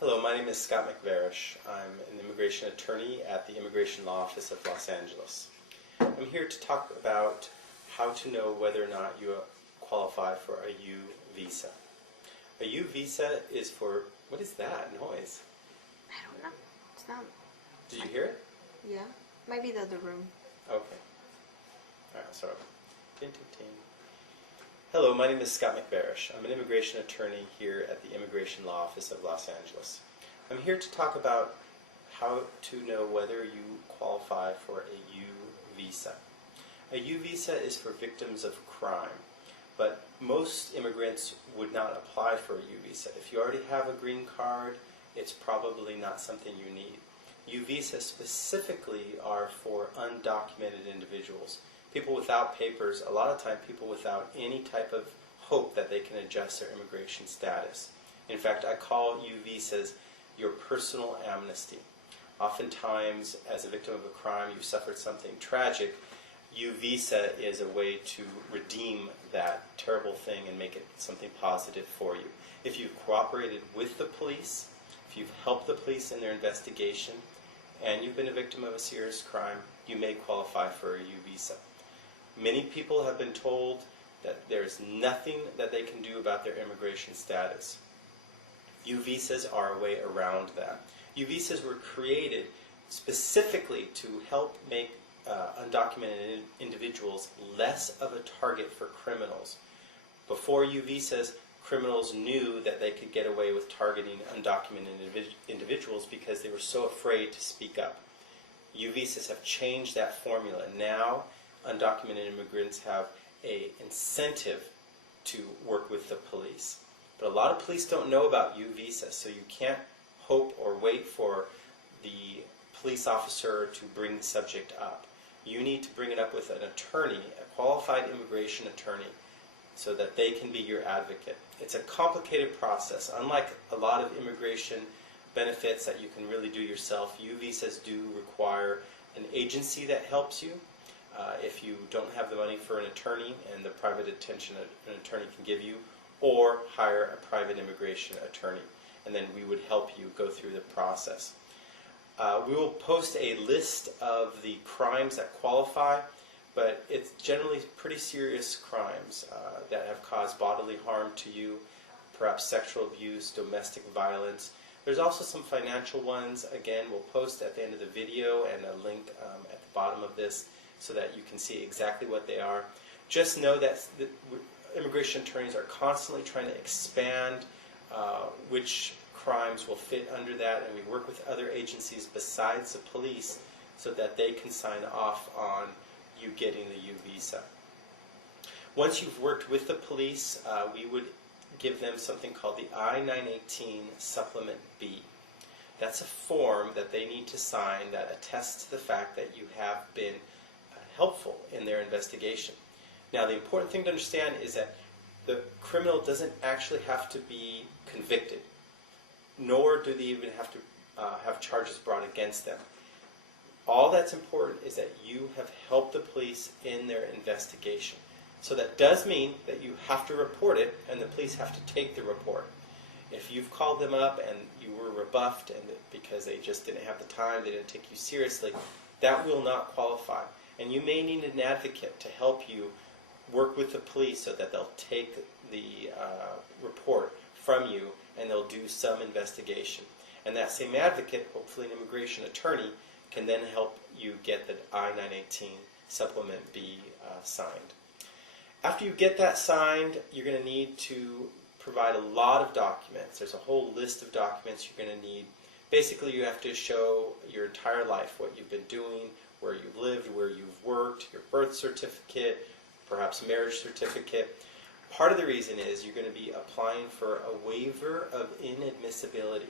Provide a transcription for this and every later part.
Hello, my name is Scott McVarish. I'm an immigration attorney at the Immigration Law Office of Los Angeles. I'm here to talk about how to know whether or not you qualify for a U visa. A U visa is for, what is that noise? I don't know. It's not. Did you hear it? Yeah. Might be the other room. Okay. Alright, sorry. Tin, tin, tin. Hello, my name is Scott McVarish. I'm an immigration attorney here at the Immigration Law Office of Los Angeles. I'm here to talk about how to know whether you qualify for a U visa. A U visa is for victims of crime, but most immigrants would not apply for a U visa. If you already have a green card, it's probably not something you need. U visas specifically are for undocumented individuals. People without papers, a lot of time people without any type of hope that they can adjust their immigration status. In fact, I call U visas your personal amnesty. Oftentimes, as a victim of a crime, you suffered something tragic. U visa is a way to redeem that terrible thing and make it something positive for you. If you've cooperated with the police, if you've helped the police in their investigation, and you've been a victim of a serious crime, you may qualify for a U visa. Many people have been told that there's nothing that they can do about their immigration status. U visas are a way around that. U visas were created specifically to help make undocumented individuals less of a target for criminals. Before U visas, criminals knew that they could get away with targeting undocumented individuals because they were so afraid to speak up. U visas have changed that formula. Now, undocumented immigrants have an incentive to work with the police. But a lot of police don't know about U visas, so you can't hope or wait for the police officer to bring the subject up. You need to bring it up with an attorney, a qualified immigration attorney, so that they can be your advocate. It's a complicated process. Unlike a lot of immigration benefits that you can really do yourself, U visas do require an agency that helps you. If you don't have the money for an attorney and the private attention an attorney can give you, or hire a private immigration attorney, and then we would help you go through the process. We will post a list of the crimes that qualify, but it's generally pretty serious crimes that have caused bodily harm to you, perhaps sexual abuse, domestic violence. There's also some financial ones. Again, we'll post at the end of the video and a link at the bottom of this so that you can see exactly what they are. Just know that immigration attorneys are constantly trying to expand which crimes will fit under that, and we work with other agencies besides the police so that they can sign off on you getting the U visa. Once you've worked with the police, we would give them something called the I-918 Supplement B. That's a form that they need to sign that attests to the fact that you have been helpful in their investigation. Now, the important thing to understand is that the criminal doesn't actually have to be convicted, nor do they even have to have charges brought against them. All that's important is that you have helped the police in their investigation. So that does mean that you have to report it, and the police have to take the report. If you've called them up and you were rebuffed and because they just didn't have the time, they didn't take you seriously, that will not qualify. And you may need an advocate to help you work with the police so that they'll take the report from you and they'll do some investigation. And that same advocate, hopefully an immigration attorney, can then help you get the I-918 Supplement B signed. After you get that signed, you're going to need to provide a lot of documents. There's a whole list of documents you're going to need. Basically, you have to show your entire life, what you've been doing, where you've lived, where you've worked, your birth certificate, perhaps marriage certificate. Part of the reason is you're going to be applying for a waiver of inadmissibility.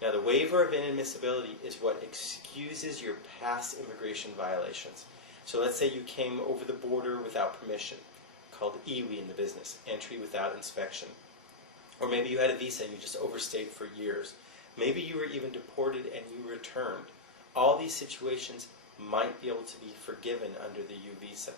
Now, the waiver of inadmissibility is what excuses your past immigration violations. So let's say you came over the border without permission, called EWI in the business, entry without inspection. Or maybe you had a visa and you just overstayed for years. Maybe you were even deported and you returned. All these situations might be able to be forgiven under the U visa.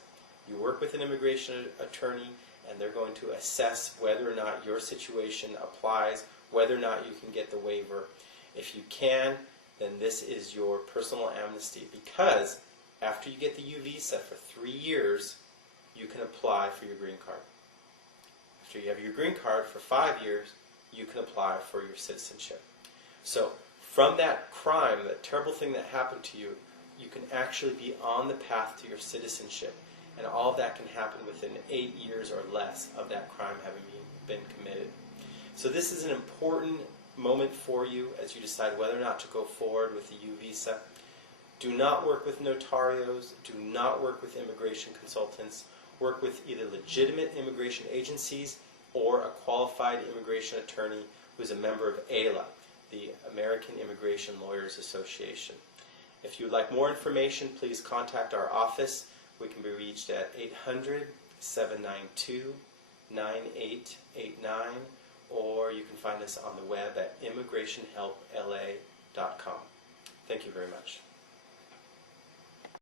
You work with an immigration attorney and they're going to assess whether or not your situation applies, whether or not you can get the waiver. If you can, then this is your personal amnesty, because after you get the U visa for 3 years, you can apply for your green card. After you have your green card for 5 years, you can apply for your citizenship. So from that crime, that terrible thing that happened to you, you can actually be on the path to your citizenship. And all of that can happen within 8 years or less of that crime having been committed. So this is an important moment for you as you decide whether or not to go forward with the U visa. Do not work with notarios. Do not work with immigration consultants. Work with either legitimate immigration agencies or a qualified immigration attorney who is a member of AILA, the American Immigration Lawyers Association. If you would like more information, please contact our office. We can be reached at 800-792-9889, or you can find us on the web at immigrationhelpla.com. Thank you very much.